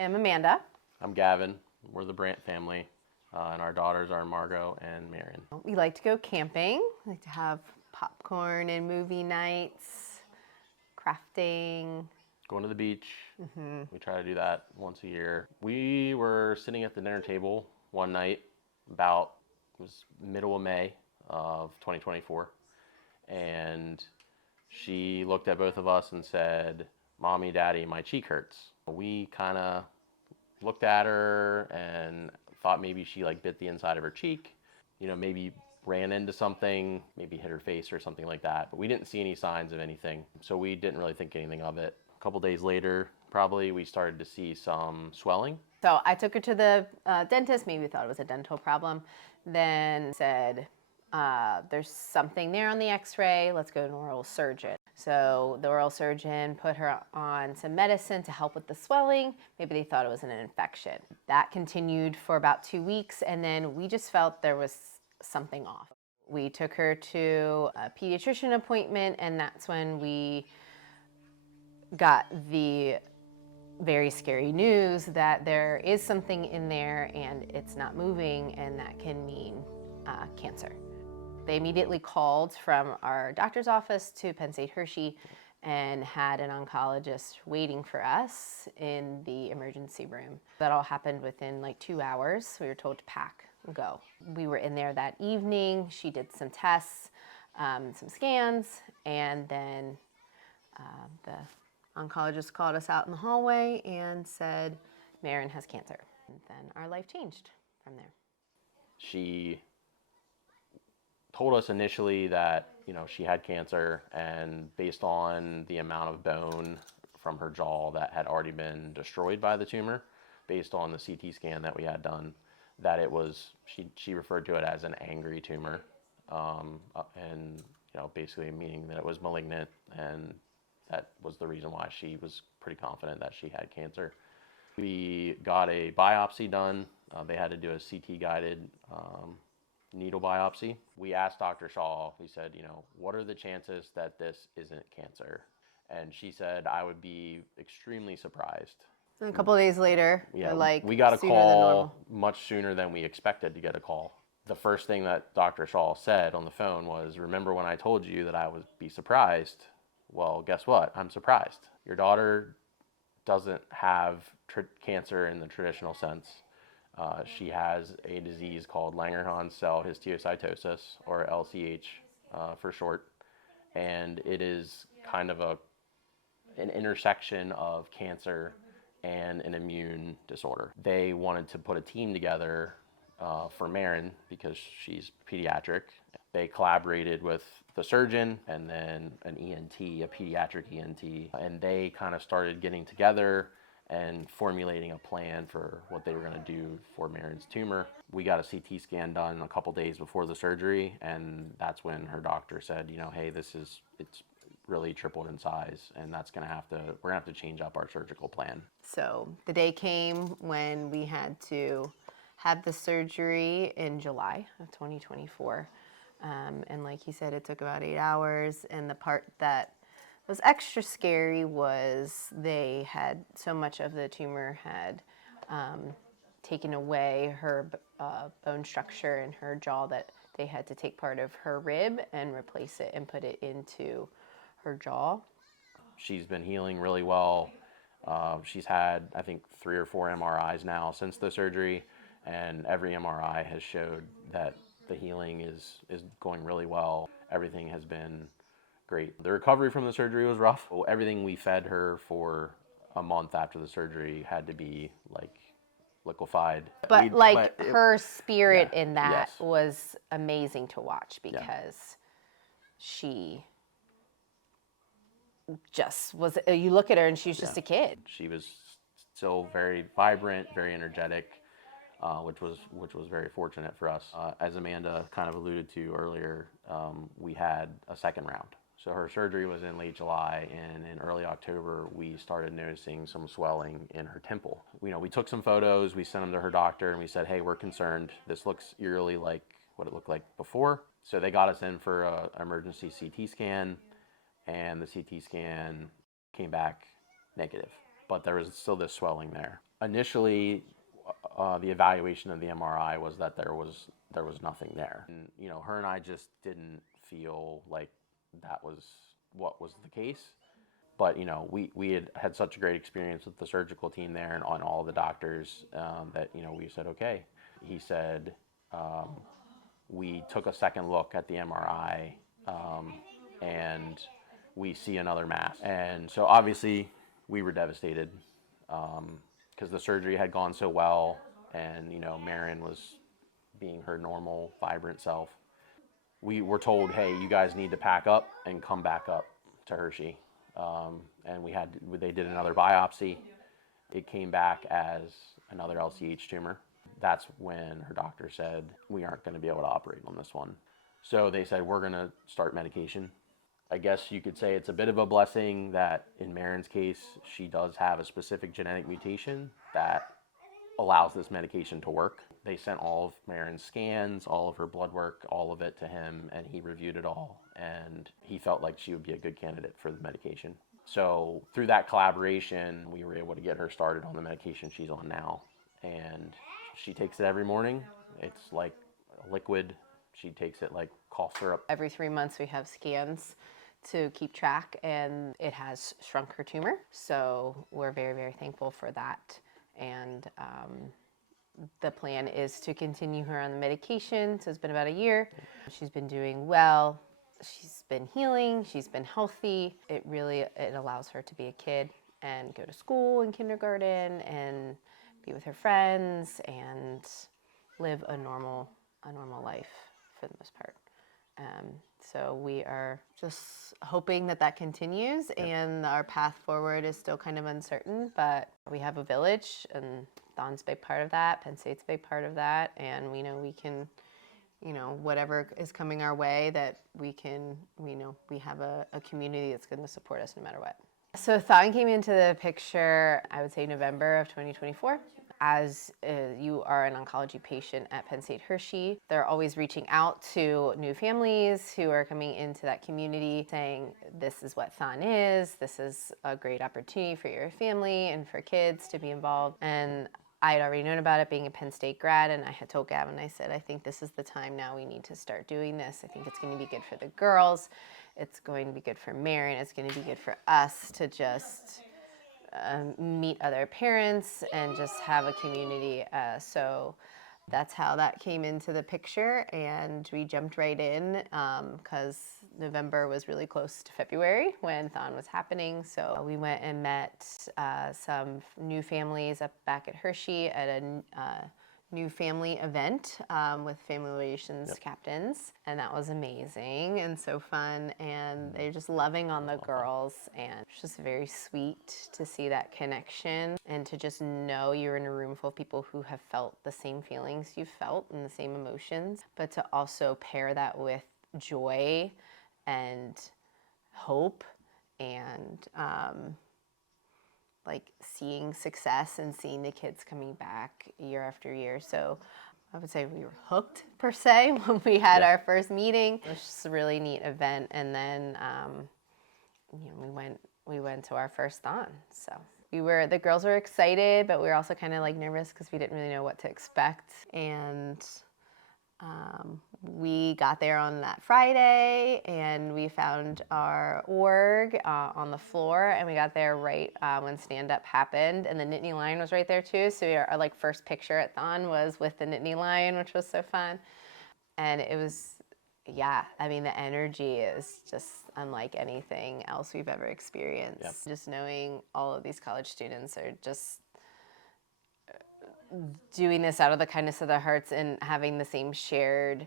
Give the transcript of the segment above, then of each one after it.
am Amanda. I'm Gavin. We're the Brant family, and our daughters are Margot and Marion. We like to go camping. We like to have popcorn and movie nights, crafting. Going to the beach. We try to do that once a year. We were sitting at the dinner table one night, it was middle of May of 2024, and she looked at both of us and said, "Mommy, Daddy, my cheek hurts." We kind of looked at her and thought maybe she bit the inside of her cheek, maybe ran into something, maybe hit her face or something like that. But we didn't see any signs of anything, so we didn't really think anything of it. A couple days later, probably, we started to see some swelling. So I took her to the dentist. Maybe thought it was a dental problem. Then said, there's something there on the x-ray. Let's go to an oral surgeon. So the oral surgeon put her on some medicine to help with the swelling. Maybe they thought it was an infection. That continued for about 2 weeks, and then we just felt there was something off. We took her to a pediatrician appointment, and that's when we got the very scary news that there is something in there and it's not moving, and that can mean cancer. They immediately called from our doctor's office to Penn State Hershey and had an oncologist waiting for us in the emergency room. That all happened within 2 hours. We were told to pack and go. We were in there that evening. She did some tests, some scans, and then the oncologist called us out in the hallway and said, "Marion has cancer." And then our life changed from there. She told us initially that she had cancer, and based on the amount of bone from her jaw that had already been destroyed by the tumor, based on the CT scan that we had done, that it was, she referred to it as an angry tumor, and basically meaning that it was malignant, and that was the reason why she was pretty confident that she had cancer. We got a biopsy done. They had to do a CT guided needle biopsy. We asked Dr. Shaw, we said, what are the chances that this isn't cancer? And she said, I would be extremely surprised. And a couple of days later, we got a call much sooner than we expected to get a call. The first thing that Dr. Shaw said on the phone was, "Remember when I told you that I would be surprised? Well, guess what? I'm surprised. Your daughter doesn't have cancer in the traditional sense. She has a disease called Langerhans cell histiocytosis, or LCH for short, and it is kind of an intersection of cancer and an immune disorder. They wanted to put a team together for Marion because she's pediatric. They collaborated with the surgeon and then an ENT, a pediatric ENT, and they kind of started getting together and formulating a plan for what they were going to do for Marion's tumor. We got a CT scan done a couple days before the surgery, and that's when her doctor said, hey, it's really tripled in size, and we're gonna have to change up our surgical plan. So the day came when we had to have the surgery in July of 2024. And like he said, it took about 8 hours, and the part that was extra scary was they had so much of the tumor had taken away her bone structure in her jaw that they had to take part of her rib and replace it and put it into her jaw. She's been healing really well. She's had, I think, 3 or 4 MRIs now since the surgery, and every MRI has showed that the healing is going really well. Everything has been great. The recovery from the surgery was rough. Everything we fed her for a month after the surgery had to be liquefied. But her spirit in that was amazing to watch, because she just was, you look at her and she's just a kid. She was still very vibrant, very energetic, which was very fortunate for us. As Amanda kind of alluded to earlier, we had a second round. So her surgery was in late July, and in early October, we started noticing some swelling in her temple. We took some photos, we sent them to her doctor, and we said, hey, we're concerned. This looks eerily like what it looked like before. So they got us in for an emergency CT scan, and the CT scan came back negative, but there was still this swelling there. Initially, the evaluation of the MRI was that there was nothing there, and her and I just didn't feel like that was what was the case. But we had such a great experience with the surgical team there and on all the doctors, that we said okay. He said, we took a second look at the MRI, and we see another mass, and so obviously we were devastated, because the surgery had gone so well, and Marin was being her normal, vibrant self. We were told, hey, you guys need to pack up and come back up to Hershey. And they did another biopsy. It came back as another LCH tumor. That's when her doctor said, we aren't going to be able to operate on this one. So they said, we're going to start medication. I guess you could say it's a bit of a blessing that in Marin's case, she does have a specific genetic mutation that allows this medication to work. They sent all of Marin's scans, all of her blood work, all of it to him, and he reviewed it all, and he felt like she would be a good candidate for the medication. So through that collaboration, we were able to get her started on the medication she's on now, and she takes it every morning. It's like a liquid. She takes it like cough syrup. Every 3 months we have scans to keep track, and it has shrunk her tumor. So we're very, very thankful for that. And the plan is to continue her on the medication. So it's been about a year. She's been doing well. She's been healing. She's been healthy. It allows her to be a kid and go to school and kindergarten and be with her friends and live a normal life for the most part. So we are just hoping that continues, and our path forward is still kind of uncertain, but we have a village, and THON's a big part of that, Penn State's a big part of that, and we know we can, whatever is coming our way, that we have a community that's going to support us no matter what. So THON came into the picture, I would say November of 2024. As you are an oncology patient at Penn State Hershey, they're always reaching out to new families who are coming into that community saying, this is what THON is, this is a great opportunity for your family and for kids to be involved. And I had already known about it being a Penn State grad, and I had told Gavin, I said, I think this is the time now we need to start doing this. I think it's going to be good for the girls. It's going to be good for Marin. It's going to be good for us to just meet other parents and just have a community. So that's how that came into the picture, and we jumped right in because November was really close to February when THON was happening. So we went and met some new families up back at Hershey at a new family event with family relations captains, and that was amazing and so fun, and they're just loving on the girls, and it's just very sweet to see that connection and to just know you're in a room full of people who have felt the same feelings you've felt and the same emotions, but to also pair that with joy and hope and like seeing success and seeing the kids coming back year after year. So I would say we were hooked per se when we had our first meeting. It was just a really neat event. And then we went to our first THON. So the girls were excited, but we were also kind of like nervous because we didn't really know what to expect. And we got there on that Friday, and we found our org on the floor, and we got there right when stand-up happened, and the Nittany Lion was right there too. So our like first picture at THON was with the Nittany Lion, which was so fun. And it was, I mean, the energy is just unlike anything else we've ever experienced. Yep. Just knowing all of these college students are just doing this out of the kindness of their hearts and having the same shared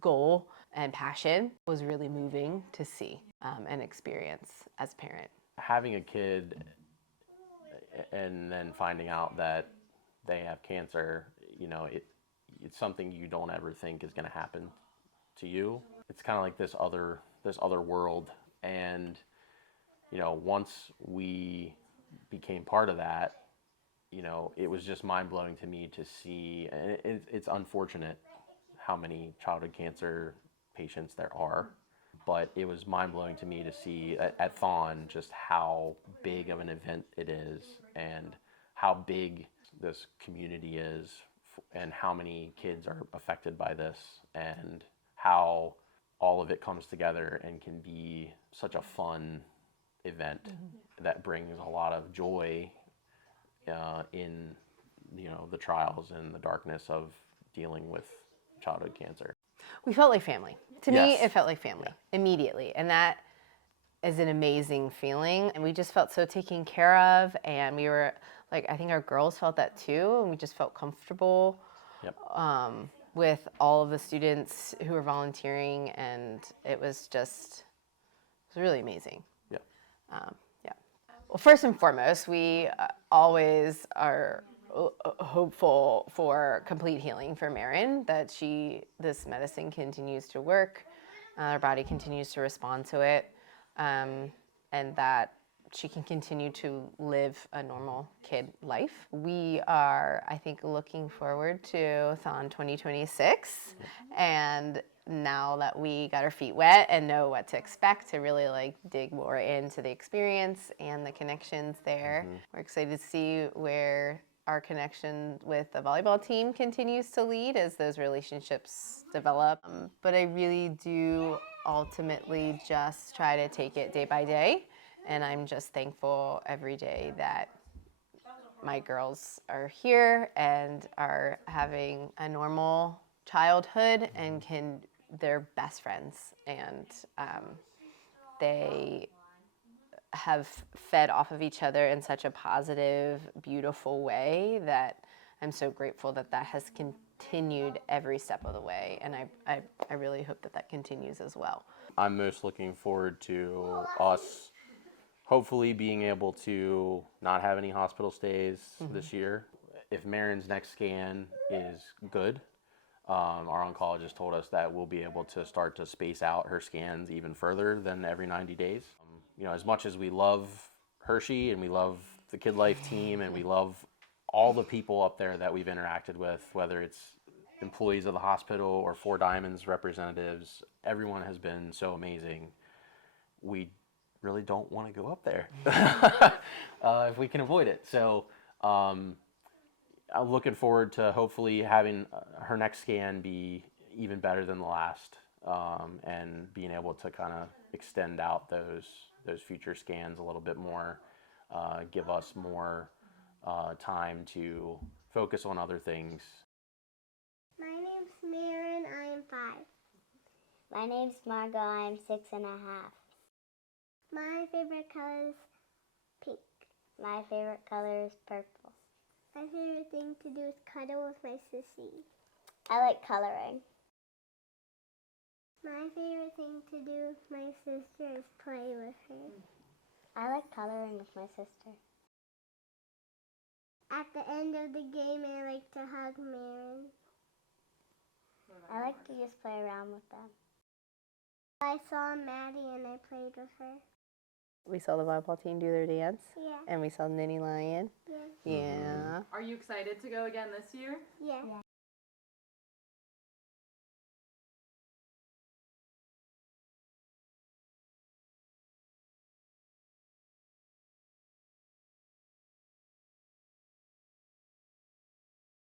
goal and passion was really moving to see and experience as a parent. Having a kid and then finding out that they have cancer, it's something you don't ever think is going to happen to you. It's kind of like this other world, and once we became part of that, it was just mind-blowing to me to see, and it's unfortunate how many childhood cancer patients there are, but it was mind-blowing to me to see at THON just how big of an event it is, and how big this community is and how many kids are affected by this and how all of it comes together and can be such a fun event that brings a lot of joy in the trials and the darkness of dealing with childhood cancer. We felt like family. To me, Yes. it felt like family immediately. And that is an amazing feeling. And we just felt so taken care of. And we were like, I think our girls felt that too. And we just felt comfortable Yep. with all of the students who were volunteering. And it was really amazing. Yep. Yeah. Well, first and foremost, we always are hopeful for complete healing for Marin, that this medicine continues to work, our body continues to respond to it, and that she can continue to live a normal kid life. We are, I think, looking forward to THON 2026, and now that we got our feet wet and know what to expect, to really dig more into the experience and the connections there. We're excited to see where our connection with the volleyball team continues to lead as those relationships develop. But I really do ultimately just try to take it day by day. And I'm just thankful every day that my girls are here and are having a normal childhood and they're best friends. And they have fed off of each other in such a positive, beautiful way that I'm so grateful that has continued every step of the way. And I really hope that continues as well. I'm most looking forward to us hopefully being able to not have any hospital stays this year. If Marin's next scan is good, our oncologist told us that we'll be able to start to space out her scans even further than every 90 days. As much as we love Hershey and we love the Kid Life team and we love all the people up there that we've interacted with, whether it's employees of the hospital or Four Diamonds representatives, everyone has been so amazing. We really don't want to go up there if we can avoid it. So I'm looking forward to hopefully having her next scan be even better than the last, and being able to kind of extend out those future scans a little bit more, give us more time to focus on other things. My name's Marin, I am 5. My name's Margot, I am 6.5. My favorite color is pink. My favorite color is purple. My favorite thing to do is cuddle with my sissy. I like coloring. My favorite thing to do with my sister is play with her. I like coloring with my sister. At the end of the game, I like to hug Marin. I like to just play around with them. I saw Maddie and I played with her. We saw the volleyball team do their dance. Yeah. And we saw Ninny Lion. Yeah. Yeah. Are you excited to go again this year? Yeah.